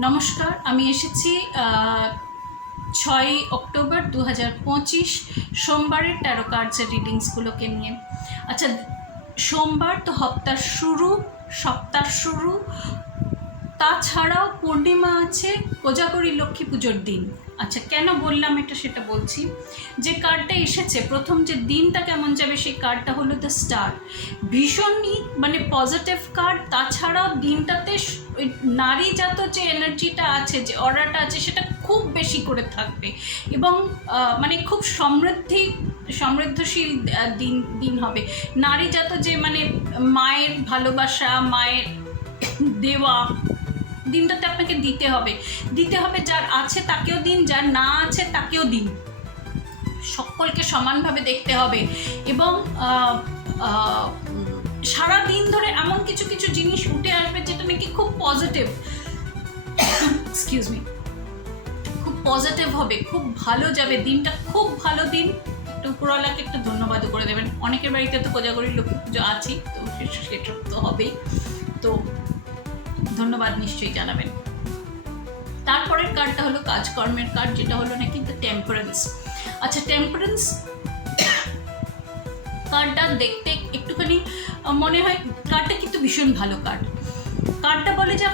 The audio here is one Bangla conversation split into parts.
নমস্কার, আমি এসেছি 6 অক্টোবর 2025 সোমবারের ট্যারো কার্ডসের রিডিংসগুলোকে নিয়ে। আচ্ছা, সোমবার তো হপ্তার শুরু, সপ্তাহ শুরু, তাছাড়াও পূর্ণিমা আছে, কোজাগরী লক্ষ্মী পুজোর দিন। আচ্ছা, কেন বললাম এটা সেটা বলছি। যে কার্ডটা এসেছে, প্রথম যে দিনটা কেমন যাবে সেই কার্ডটা হলো দ্য স্টার। ভীষণই মানে পজিটিভ কার্ড। তাছাড়াও দিনটাতে নারীজাত যে এনার্জিটা আছে, যে অরাটা আছে, সেটা খুব বেশি করে থাকবে এবং মানে খুব সমৃদ্ধশীল দিন হবে। নারীজাত যে মানে মায়ের ভালোবাসা, মায়ের দেওয়া দিনটাতে আপনাকে দিতে হবে। যার আছে তাকেও দিন, যার না আছে তাকেও দিন। সকলকে সমানভাবে দেখতে হবে এবং সারা দিন ধরে এমন কিছু কিছু জিনিস উঠে আসবে যেটা নাকি খুব পজিটিভ, এক্সকিউজ মি, খুব পজিটিভ হবে, খুব ভালো যাবে দিনটা, খুব ভালো দিন। একটু উপরওয়ালাকে একটু ধন্যবাদও করে দেবেন। অনেকের বাড়িতে তো কোজাগরী লক্ষ্মী পুজো আছেই, তো সেটা তো হবেই, তো ধন্যবাদ নিশ্চয়ই জানাবেন। তারপরের কার্ডটা হলো কাজকর্মের কার্ড, যেটা হলো নাকি দ্য টেম্পারেন্স। আচ্ছা, টেম্পারেন্স কার্ডটা দেখতে একটুখানি মনে হয়, কার্ডটা কিন্তু ভীষণ ভালো কার্ডটা বলে যে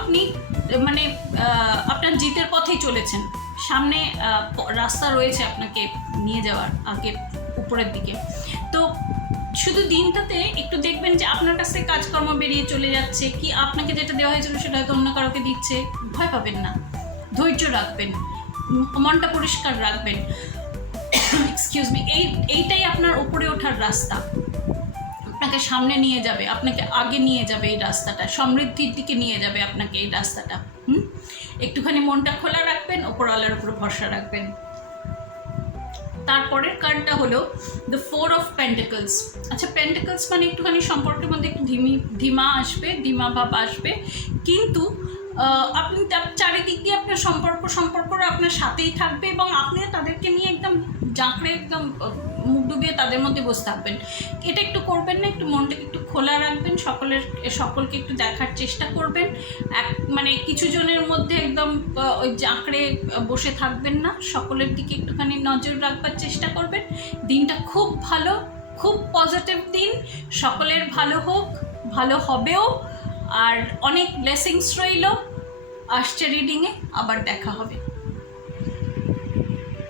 আপনি মানে আপনার জিতের পথেই চলেছেন, সামনে রাস্তা রয়েছে আপনাকে নিয়ে যাওয়ার আগে উপরের দিকে। তো শুধু দিনটাতে একটু দেখবেন যে আপনার কাছ থেকে কাজকর্ম বেরিয়ে চলে যাচ্ছে, কি আপনাকে যেটা দেওয়া হয়েছিল সেটা হয়তো অন্য কারোকে দিচ্ছে। ভয় পাবেন না, ধৈর্য রাখবেন, মনটা পরিষ্কার রাখবেন। এক্সকিউজ মি, এইটাই আপনার উপরে ওঠার রাস্তা। আপনাকে সামনে নিয়ে যাবে, আপনাকে আগে নিয়ে যাবে এই রাস্তাটা, সমৃদ্ধির দিকে নিয়ে যাবে আপনাকে এই রাস্তাটা। একটুখানি মনটা খোলা রাখবেন, ওপরওয়ালার উপর ভরসা রাখবেন। তারপরের কার্ডটা হলো দ্য 4 অফ পেন্টাকলস। আচ্ছা, পেন্টাকলস মানে একটুখানি সম্পর্কের মধ্যে একটু ধীমা ভাব আসবে, কিন্তু আপনি চারিদিক দিয়ে আপনার সম্পর্করা আপনার সাথেই থাকবে এবং আপনিও তাদেরকে নিয়ে একদম জাঁকড়ে একদম মুখ ডুবিয়ে তাদের মধ্যে বসে থাকবেন। এটা একটু করবেন না, একটু মনটাকে একটু খোলা রাখবেন, সকলকে একটু দেখার চেষ্টা করবেন। মানে কিছু জনের মধ্যে একদম ওই জাঁকড়ে বসে থাকবেন না, সকলের দিকে একটুখানি নজর রাখবার চেষ্টা করবেন। দিনটা খুব ভালো, খুব পজিটিভ দিন, সকলের ভালো হোক, ভালো হবেও, আর অনেক ব্লেসিংস রইল। আসছে রিডিংয়ে আবার দেখা হবে।